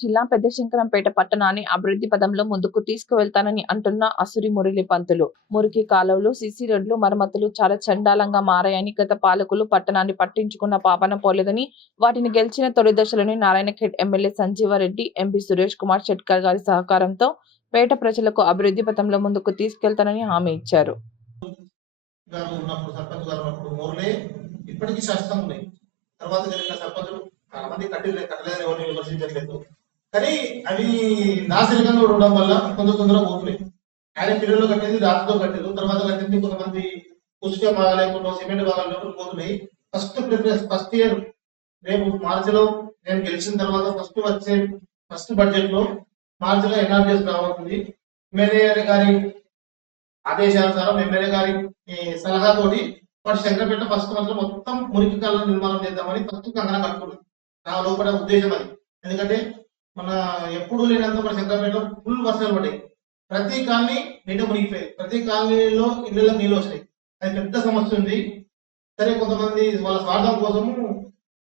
జిల్లా పెద్దశంకరంపేట పట్టణాన్ని అభివృద్ధి పదంలో ముందుకు తీసుకువెళ్తానని అంటున్న అసురి మురళి పంతులు. మురికి కాలువలు సిసి రోడ్లు మరమ్మతులు చాలా చండాలంగా మారాయని గత పాలకులు పట్టణాన్ని పట్టించుకున్న పాపన పోలేదని వాటిని గెలిచిన తొలి దశలోని నారాయణఖేడ్ ఎమ్మెల్యే సంజీవారెడ్డి ఎంపీ సురేష్ కుమార్ షెట్కర్ గారి సహకారంతో పేట ప్రజలకు అభివృద్ధి పథంలో ముందుకు తీసుకెళ్తానని హామీ ఇచ్చారు. ఇప్పటికీ శాస్త్రం ఉన్నాయి. తర్వాత జరిగిన సర్పంచులు చాలా మంది కట్టలేదు కట్టలేదని ఎవరిని విమర్శించట్లేదు. కానీ అవి నాశరికంగా ఉండడం వల్ల కొంత తొందరగా పోతున్నాయి ఆయన పిల్లలు కట్టేది రాత్రితో కట్టారు తర్వాత కట్టింది కొంతమంది పుష్క బాగా లేకుండా సిమెంట్ బాగా లేకుండా పోతున్నాయి ఫస్ట్ ప్రిఫరెన్స్ ఫస్ట్ ఇయర్ రేపు మార్చిలో నేను గెలిచిన తర్వాత ఫస్ట్ వచ్చే ఫస్ట్ బడ్జెట్లో మార్చిలో ఎన్ఆర్జీఎస్ రాబోతుంది ఎమ్మెల్యే గారి ఆదేశానుసారం ఎమ్మెల్యే గారి సలహాతోటి వాడు శంకరపేట ఫస్ట్ మంత్లో మొత్తం మురికి కాలం నిర్మాణం చేద్దామని ఫస్ట్ కంగన కట్టుకున్నాం నా లోపల ఉద్దేశం అది. ఎందుకంటే మన ఎప్పుడు లేనంత మన శంకరపేటలో ఫుల్ వర్షాలు పడ్డాయి. ప్రతి కాలనీ నీట మునిగిపోయాయి. ప్రతి కాలనీలో ఇళ్ళలో నీళ్ళు వస్తాయి. అది పెద్ద సమస్య ఉంది. సరే కొంతమంది వాళ్ళ స్వార్థం కోసము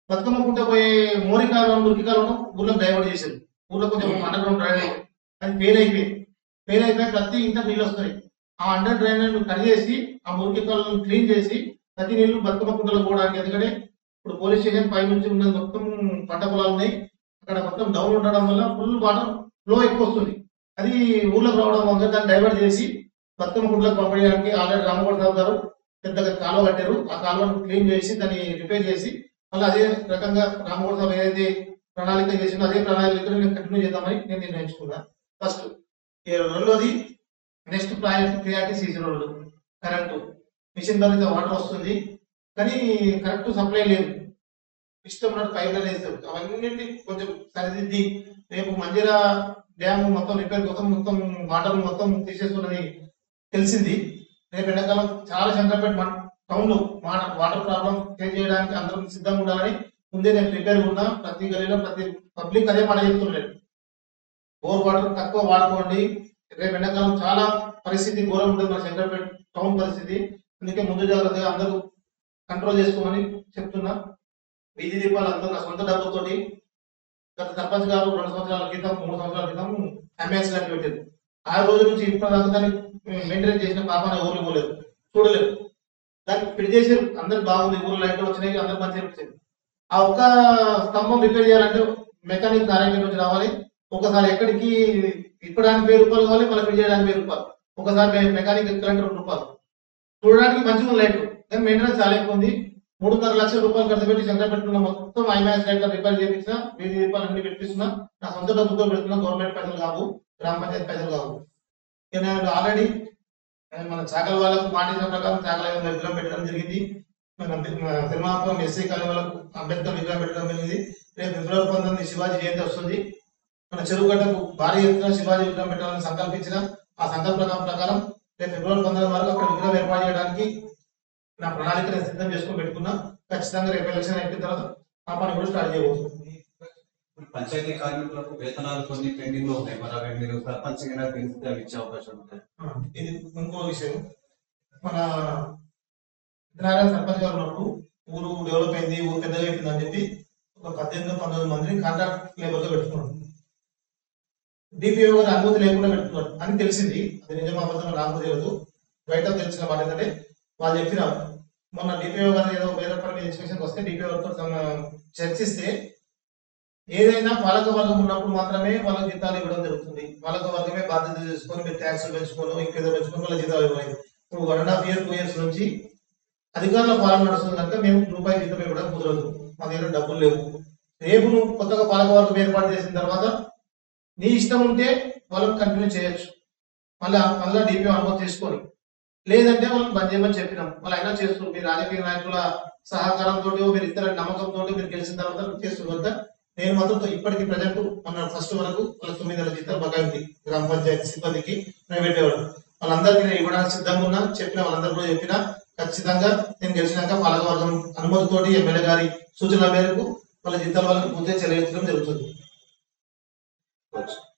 బతుకమ్మ పుట్ట పోయే మోరి కాలం మురికి కాలం ఊర్లో డైవర్ట్ చేశారు. ఊర్లో కొంచెం అండర్ గ్రౌండ్ అయ్యింది అది ఫెయిల్ అయిపోయింది. ఫెయిల్ అయిపోయి ప్రతి ఇంట నీళ్ళు వస్తున్నాయి ఆ అండర్ డ్రైనేజ్ కట్ చేసి ఆ మురికి కాలను క్లీన్ చేసి ప్రతి నీళ్ళు బతుకమ్మ కుంటలు పోవడానికి. ఎందుకంటే ఇప్పుడు పోలీస్ స్టేషన్ పై నుంచి ఉన్నది మొత్తం పంట పొలాలు ఉన్నాయి. అక్కడ మొత్తం డౌన్ ఉండడం వల్ల ఫుల్ వాటర్ ఫ్లో ఎక్కువ వస్తుంది అది ఊర్లోకి రావడం వల్ల దాన్ని డైవర్ట్ చేసి మొత్తం గుడ్లకు పంపించడానికి ఆల్రెడీ రామగౌడ సాబ్ గారు పెద్దగా కాలువ కట్టారు. ఆ కాలువను క్లీన్ చేసి దాన్ని రిపేర్ చేసి మళ్ళీ అదే రకంగా రామగౌడ సాబ్ ఏదైతే ప్రణాళిక చేసిందో అదే ప్రణాళిక నేను కంటిన్యూ చేద్దామని నేను నిర్ణయించుకున్నా. ఫస్ట్ రెండోది నెక్స్ట్ ప్రాజెక్ట్ క్రియాటి సీజన్ రోడ్లు కరెంటు మిషన్ ద్వారా వాటర్ వస్తుంది. కానీ కరెక్ట్ సప్లై లేదు. ఇష్టం ఉన్నట్టు పైప్ వేస్తారు. అవన్నీ కొంచెం సరిదిద్ది రేపు మంజీరా డ్యామ్ మొత్తం రిపేర్ కోసం మొత్తం వాటర్ మొత్తం తీసేస్తున్నది తెలిసింది. రేపు ఎండాకాలం చాలా శంకరపేట మన town water water problem face చేయడానికి అందరం సిద్ధంగా ఉండాలని ముందే నేను ప్రిపేర్ ఉన్నా. ప్రతి గలీలో ప్రతి పబ్లిక్ అదే మాట చెప్తున్నాడు బోర్ వాటర్ తక్కువ వాడుకోండి. రేపు ఎండాకాలం చాలా పరిస్థితి ఘోరం ఉంటుంది మన శంకరపేట టౌన్ పరిస్థితి. అందుకే ముందు జాగ్రత్తగా అందరూ కంట్రోల్ చేసుకోమని చెప్తున్నా. వీధి దీపాలు అంతా నా సొంత డబ్బుతోటి గత సర్పంచ్ గారు రెండు సంవత్సరాల క్రితం మూడు సంవత్సరాల క్రితం అంబులెన్స్ లాంటి పెట్టారు. ఆ రోజు నుంచి ఇప్పటిదాకా దాన్ని మెయింటైన్ చేసిన పాపాన్ని ఎవరు పోలేదు చూడలేదు. దాన్ని ఫిట్ చేశారు. అందరు బాగుంది. ఊరు లైట్లు వచ్చినాయి. అందరు మంచిగా వచ్చారు ఆ ఒక్క స్తంభం రిపేర్ చేయాలంటే మెకానిక్ నారాయణ నుంచి రావాలి. ఒకసారి ఎక్కడికి ఇప్పడానికి వెయ్యి రూపాయలు కావాలి మళ్ళీ ఫిట్ చేయడానికి వెయ్యి రూపాయలు. ఒకసారి మెకానిక్ ఎక్కాలంటే రెండు రూపాయలు. చూడడానికి మంచిగా లైట్ కానీ మెయింటెనెన్స్ చాలా ఎక్కువ ఉంది. మూడున్నర లక్షల రూపాయలు ఖర్చు పెట్టి సెంటర్ పెట్టుకున్న మొత్తం ఐమాక్స్ లైట్ రిపేర్ చేయించిన వీధి దీపాలు అన్ని పెట్టిస్తున్నా. నా సొంత డబ్బుతో పెడుతున్నా గవర్నమెంట్ పైసలు కావు గ్రామ పంచాయతీ పైసలు కావు. నేను ఆల్రెడీ మన చాకల వాళ్ళకు పాటించిన ప్రకారం చాకల విగ్రహం పెట్టడం జరిగింది. మన తిరుమలాపురం ఎస్సీ కాలేజ్ వాళ్ళకు అంబేద్కర్ విగ్రహం పెట్టడం జరిగింది. రేపు ఫిబ్రవరి పంతొమ్మిది శివాజీ జయంతి వస్తుంది. మన చెరువు గడ్డకు భారీ ఎత్తున శివాజీ విగ్రహం పెట్టాలని సంకల్పించిన ఆ సంకల్ప ప్రకారం రేపు ఫిబ్రవరి పంతొమ్మిది వరకు అక్కడ విగ్రహం ఏర్పాటు చేయడానికి నా ప్రణాళిక నేను సిద్ధం చేసుకుని పెట్టుకున్నా ఖచ్చితంగా రేపు ఎలక్షన్ అయిపోయిన తర్వాత ఆ పని కూడా స్టార్ట్ చేయబోతుంది పంచాయతీ కార్మికులకు వేతనాలు కొన్ని పెండింగ్లో ఉన్నాయి. మరి అవి మీరు సర్పంచ్ అవి ఇచ్చే అవకాశం ఉంటాయి. ఇది ఇంకో విషయం. మన నారాయణ సర్పంచ్ గారు ఉన్నప్పుడు ఊరు డెవలప్ అయింది ఊరు పెద్దగా అయిపోయింది అని చెప్పి ఒక పద్దెనిమిది పంతొమ్మిది మందిని కాంట్రాక్ట్ లేబర్గా పెట్టుకున్నాడు డిపిఓ గారు అనుమతి లేకుండా పెట్టుకున్నాడు అని తెలిసింది. అది నిజం అబద్ధం నాకు తెలియదు. బయట తెలిసిన మాట ఏంటంటే వాళ్ళు చెప్పిన మొన్న డిపిఓ గారు ఏదో వేరే పని మీద ఇన్స్పెక్షన్ వస్తే డిపిఓ గారితో చర్చిస్తే ఏదైనా పాలక వర్గం ఉన్నప్పుడు మాత్రమే వాళ్ళకి జీతాలు ఇవ్వడం జరుగుతుంది. పాలక వర్గమే బాధ్యత తీసుకొని మీరు ట్యాక్స్ పెంచుకోను ఇంకేదో పెంచుకొని వాళ్ళ జీతాలు ఇవ్వలేదు. ఇప్పుడు one and half year two years నుంచి అధికారుల పాలన నడుస్తుంది కనుక మేము రూపాయి జీతం ఇవ్వడం కుదరదు. మా దగ్గర డబ్బులు లేవు. రేపు నువ్వు కొత్తగా పాలక వర్గం ఏర్పాటు చేసిన తర్వాత నీ ఇష్టం ఉంటే వాళ్ళకి కంటిన్యూ చేయొచ్చు. మళ్ళీ మళ్ళీ డిపిఓ అనుమతి తీసుకొని లేదంటే వాళ్ళకి బంద్ చేయమని చెప్పినాం. వాళ్ళు అయినా చేస్తున్నారు. మీ రాజకీయ నాయకుల సహకారంతో మీరు ఇతర నమ్మకంతో మీరు గెలిచిన తర్వాత చేస్తున్నారు. నేను మాత్రం ఇప్పటికి ప్రజెంట్ మన ఫస్ట్ వరకు వాళ్ళ తొమ్మిది నెలల జీతం బకాయి ఉంది. గ్రామ పంచాయతీ సిబ్బందికి ప్రైవేట్ వాళ్ళు వాళ్ళందరికీ నేను ఇవ్వడానికి సిద్ధంగా ఉన్నా. చెప్పిన వాళ్ళందరూ కూడా చెప్పినా. ఖచ్చితంగా నేను గెలిచినాక పాలకవర్గం అనుమతితోటి ఎమ్మెల్యే గారి సూచనల మేరకు వాళ్ళ జీతాల వాళ్ళకి ముందే చెల్లించడం జరుగుతుంది.